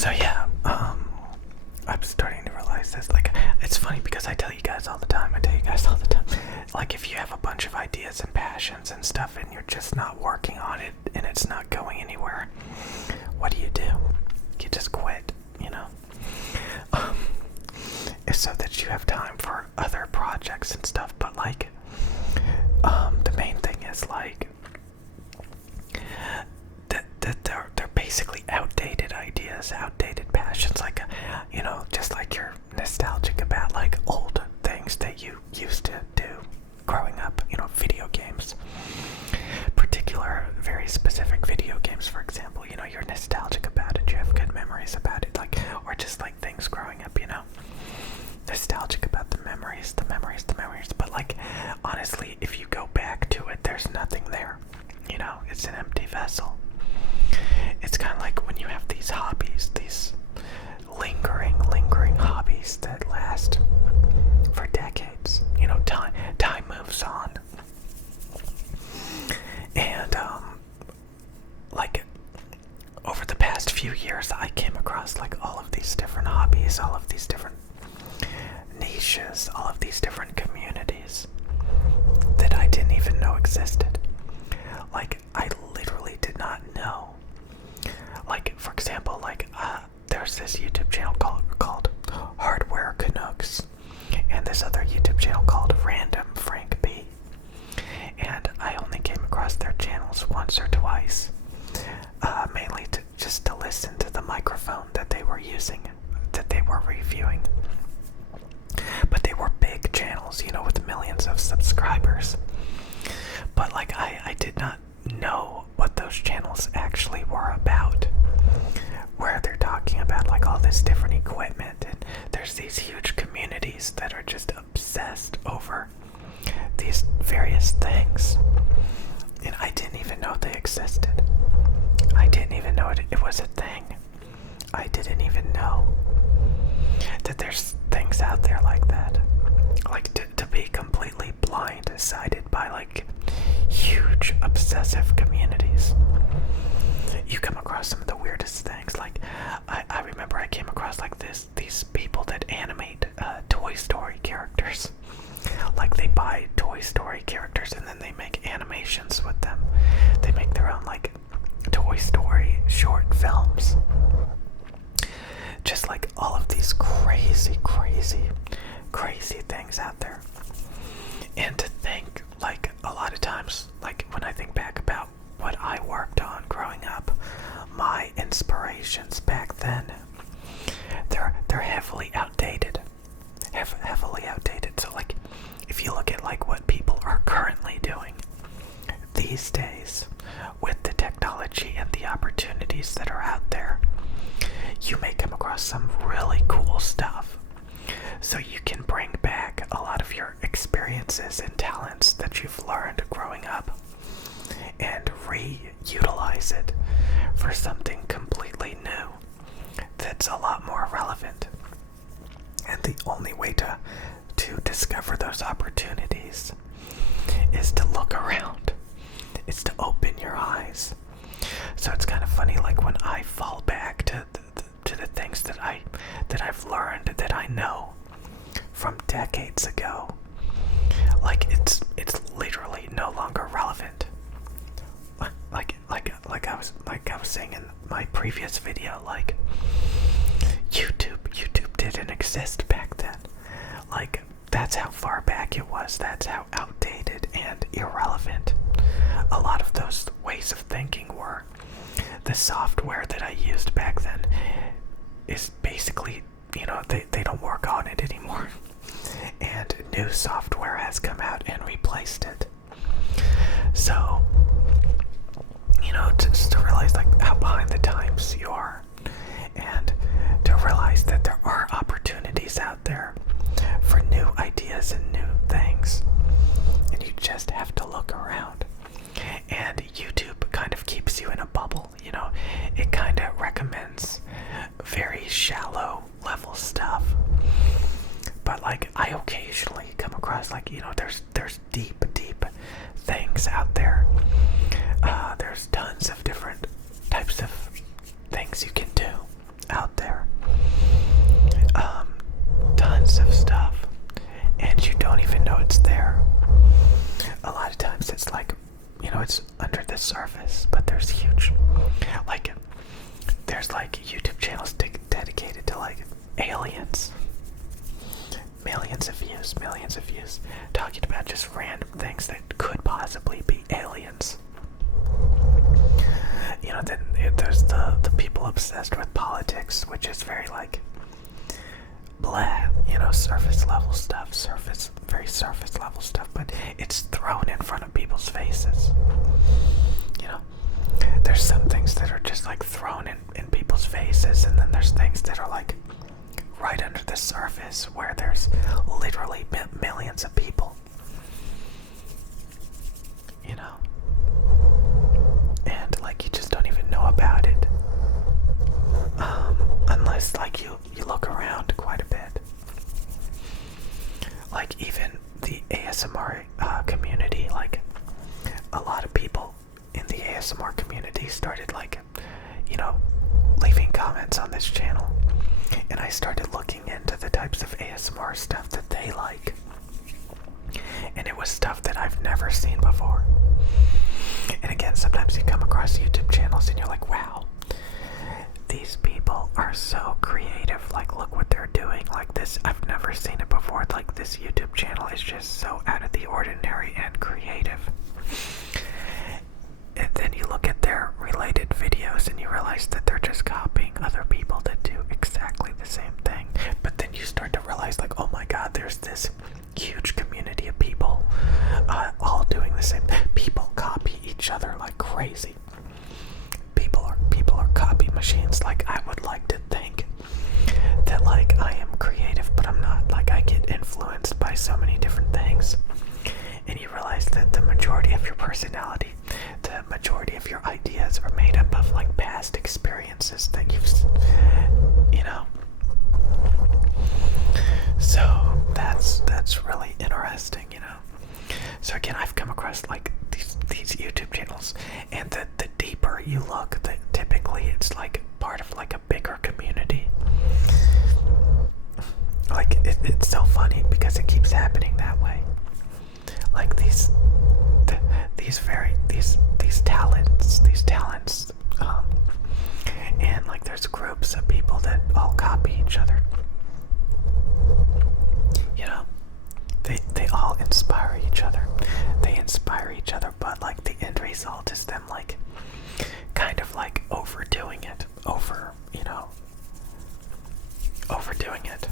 So yeah, I'm starting to realize this. Like, it's funny because I tell you guys all the time. Like, if you have a bunch of ideas and passions and stuff, and you're just not working on it, and it's not going anywhere, what do? You just quit, you know. It's so that you have time for other projects and stuff. But like, the main thing is like that they're basically outdated ideas, outdated passions. Like, you know, just like you're nostalgic about like old things that you used to do growing up. You know, video games, very specific video games, for example. You know, you're nostalgic about it. You have good memories about it. Like, or just like things growing up. You know, nostalgic about the memories. But like, honestly, if you go back to it, there's nothing there. You know, it's an empty vessel. It's kind of like when you have these hobbies, these lingering hobbies that last for decades. You know, time moves on. And like, over the past few years, I came across like all of these different hobbies, all of these different niches, all of these different communities that I didn't even know existed. Like, I literally did not know. Like, for example, like, there's this YouTube channel called Hardware Canucks, and this other YouTube channel called Random Frank B. And I only came across their channels once or twice, mainly just to listen to the microphone that they were using, that they were reviewing. But they were big channels, you know, with millions of subscribers. But like, I did not know what those channels actually were about, where they're talking about like all this different equipment, and there's these huge communities that are just obsessed over these various things. And I didn't even know they existed. I didn't even know it was a thing. I didn't even know that there's things out there like that. Like, to be completely blindsided by like huge obsessive communities. You come across some of the weirdest things. Like, I remember I came across like these people that animate Toy Story characters. Like, they buy Toy Story characters and then they make animations with them. They make their own like Toy Story short films. Just like all of these crazy things out there. And to think, like, a lot of times, like, when I think back about what I worked on growing up, my inspirations back then, they're heavily outdated. Heavily outdated. So, like, if you look at, like, what people are currently doing these days with the technology and the opportunities that are out there, you may come across some really cool stuff. So you can bring back a lot of your experiences and talents that you've learned growing up and reutilize it for something completely new that's a lot more relevant. And the only way to discover those opportunities is to look around. It's to open your eyes. So it's kind of funny, like, when I fall back to the things that I've learned, that I know from decades ago, like, it's literally no longer relevant. Like I was saying in my previous video, like, YouTube didn't exist back then. Like, that's how far back it was. That's how outdated and irrelevant a lot of those ways of thinking were. The software that I used back then is basically, you know, they don't work on it anymore. And new software has come out and replaced it. So, you know, just to realize like how behind the times you are, and to realize that there are opportunities out there for new ideas and new things, and you just have to look around. And YouTube kind of keeps you in a bubble, you know. It kind of recommends very shallow level stuff. But like, I occasionally come across, like, you know, there's deep things out there. There's tons of different types of things you can do out there's like YouTube channels dedicated to like aliens. Millions of views, talking about just random things that could possibly be aliens. You know, then there's the people obsessed with politics, which is very like blah, you know, surface level stuff, very surface level stuff, but it's thrown in front of people's faces. You know, there's some things that are just like thrown in people's faces, and then there's things that are like right under the surface where there's literally millions of people. You know, and like you just don't even know about it, unless like you look around quite a bit. Like even the ASMR community, like a lot of people in the ASMR community started like, you know, leaving comments on this channel, and I started looking into the types of ASMR stuff that they like, and it was stuff that I've never seen before. And again, sometimes you come across YouTube channels and you're like, wow, these people are so creative, like look what they're doing, like this, I've never seen it before, like this YouTube channel is just so out of the ordinary and creative. And then you look at their related videos and you realize that they're just copying other people that do exactly the same thing. But then you start to realize like, oh my god, there's this huge community of people all doing the same thing. People copy each other like crazy. People are copy machines. Like I would like to think that like I am creative, but I'm not. Like I get influenced by so many different things. And you realize that the majority of your personality, the majority of your ideas are made up of like past experiences that you've, you know. So that's really interesting, you know. So again, I've come across like these YouTube channels, and the deeper you look, typically it's like part of like a bigger community. Like it's so funny because it keeps happening that way. Like these talents, and like there's groups of people that all copy each other. You know, they all inspire each other. They inspire each other, but like the end result is them like kind of like overdoing it, overdoing it.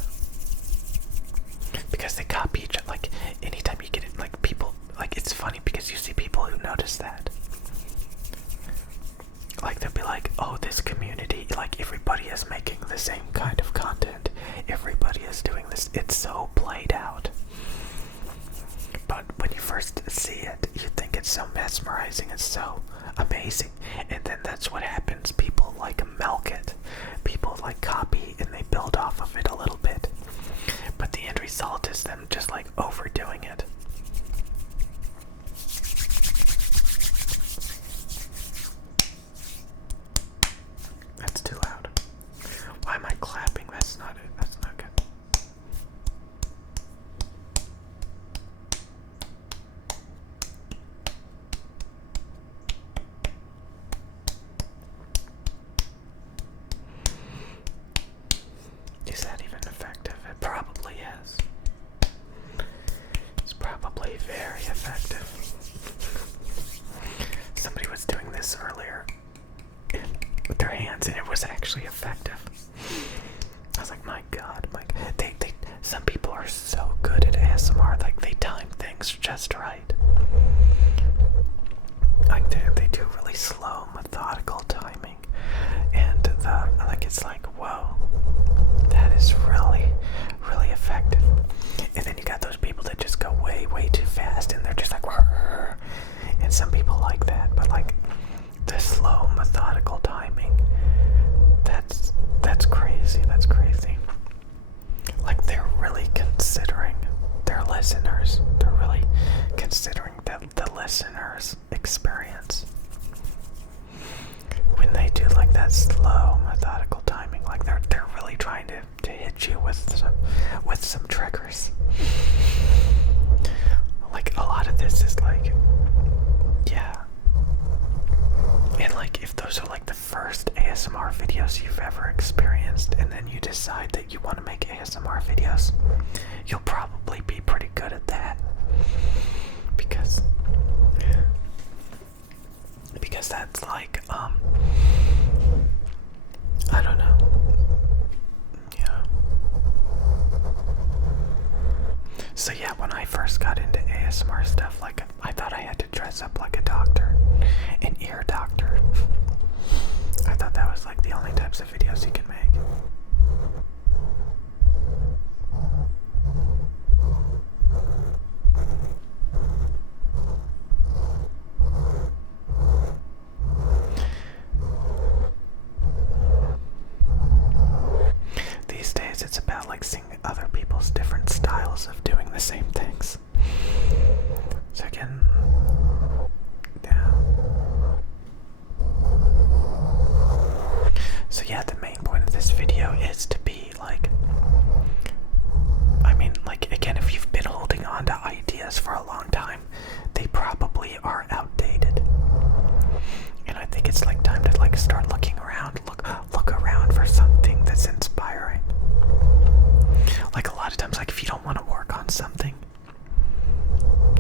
Because they copy each other. Like anytime you get it, like people, like it's funny because you see people who notice that. Like they'll be like, oh, this community, like everybody is making the same kind of content. Everybody is doing this. It's so played out. But when you first see it, you think it's so mesmerizing, it's so amazing. And then that's what happens. People like milk it. People like copy and they build off of it a little bit. But the end result is them just like overdoing it. That's too loud. Why am I clapping? That's not it. That's not good. Is that even effective? It probably is. It's probably very effective. Somebody was doing this earlier with their hands and it was actually effective. I was like, my god, some people are so good at ASMR, like they time things just right. Like they do really slow, methodical timing, and it's like, whoa, that is really, really effective. And then you got those people that just go way, way too fast, and they're just like, "Rrr." And some people like that, but like the slow, methodical timing, that's crazy. That's crazy. Like they're really considering their listeners. They're really considering the listener's experience when they do like that slow, methodical timing. Like they're really trying to hit you with some triggers. Like a lot of this is like, yeah, And like, if those are like the first ASMR videos you've ever experienced, and then you decide that you want to make ASMR videos, you'll probably be pretty good at that. Because that's like, I don't know. Yeah. So yeah, when I first got into ASMR stuff, like, I thought I had to dress up like a doctor, an ear doctor. I thought that was like the only types of videos you can make. These days it's about like seeing other people's different styles of doing the same things. So again, yeah. So yeah, the main point of this video is to be like, I mean, like, again, if you've been holding on to ideas for a long time, they probably are outdated. And I think it's like time to like start looking around, look around for something that's inspiring. Like, a lot of times, like, if you don't want to work on something,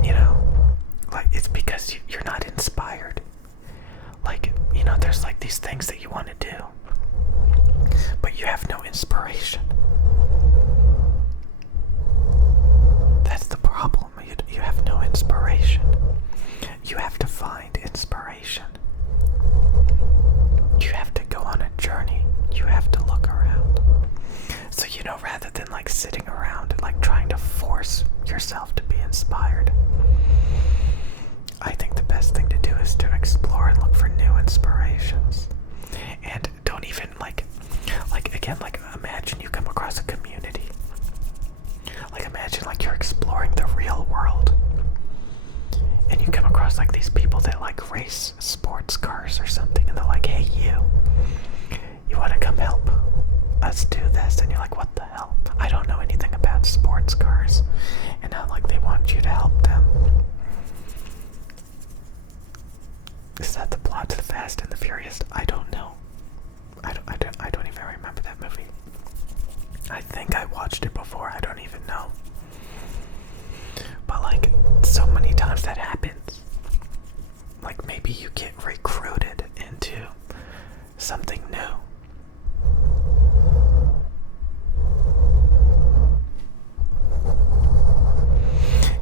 you know, like, it's because you're not inspired. Like, you know, there's like these things that you want to do, but you have no inspiration. That's the problem. You have no inspiration. You have to find inspiration. You have to go on a journey. You have to look around. So, you know, rather than like sitting around like trying to force yourself to be inspired, I think the best thing to do is to explore and look for new inspirations. And don't even like again, like, imagine you come across a community. Like, imagine like you're exploring the real world, and you come across like these people that like race sports cars or something, and they're like, hey, you want to come help us do this? And you're like, what the hell? I don't know anything about sports cars. And now like they want you to help them. Is that the plot to the Fast and the Furious? I don't know. I don't even remember that movie. I think I watched it before. I don't even know. But like, so many times that happens. Like, maybe you get recruited into something new.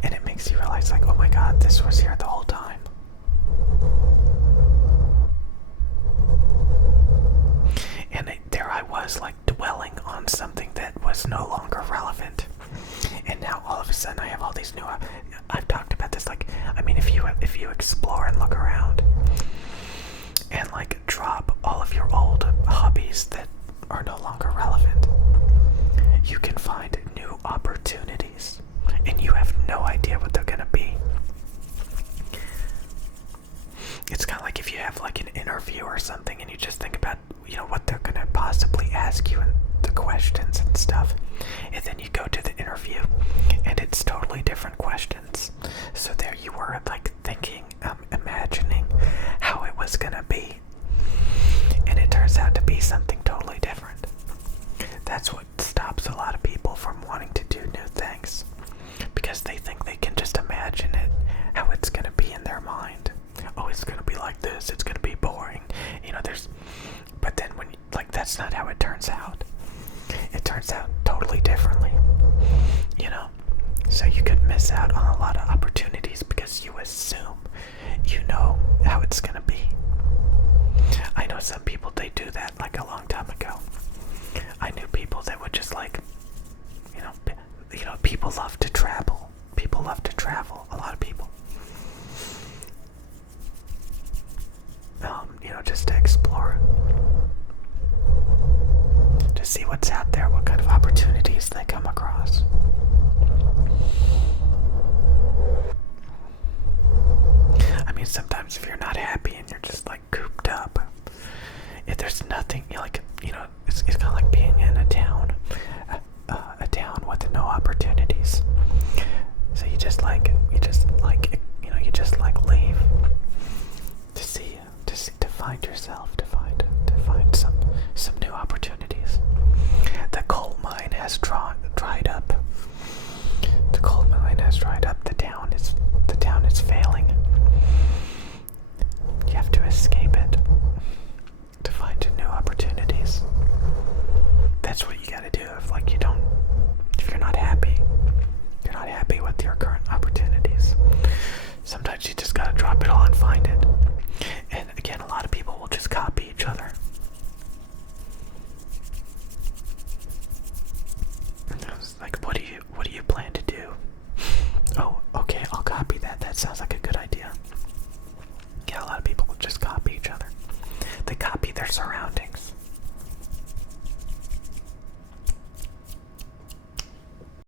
And it makes you realize, like, oh my god, this was here the whole time. And there I was, like, dwelling on something that was no longer relevant. And now all of a sudden I have all these new, I've talked about this, like, I mean, if you explore and look around and like drop all of your old hobbies that are no longer relevant, you can find new opportunities, and you have no idea what they're gonna be. It's kind of like if you have like an interview or something, and you just think about, you know, what they're gonna possibly ask you and the questions and stuff, and then you go to the interview and it's totally different questions. So there you were, like, thinking, imagining how it was gonna be, and it turns out to be something totally different. That's what stops a lot of people from wanting to do new things, because they think they can just imagine it, how it's gonna be in their mind. Oh, it's gonna be like this, it's gonna be boring, you know, but then when, like, that's not how it turns out. It turns out totally differently, you know? So you could miss out on a lot of opportunities because you assume you know how it's gonna be. I know some people, they do that like a long time ago. I knew people that would just like, you know, people love to travel. People love to travel, a lot of people. You know, just to explore, to see what's out there, what kind of opportunities they come across. I mean, sometimes if you're not happy and you're just like cooped up, if there's nothing, you know, like,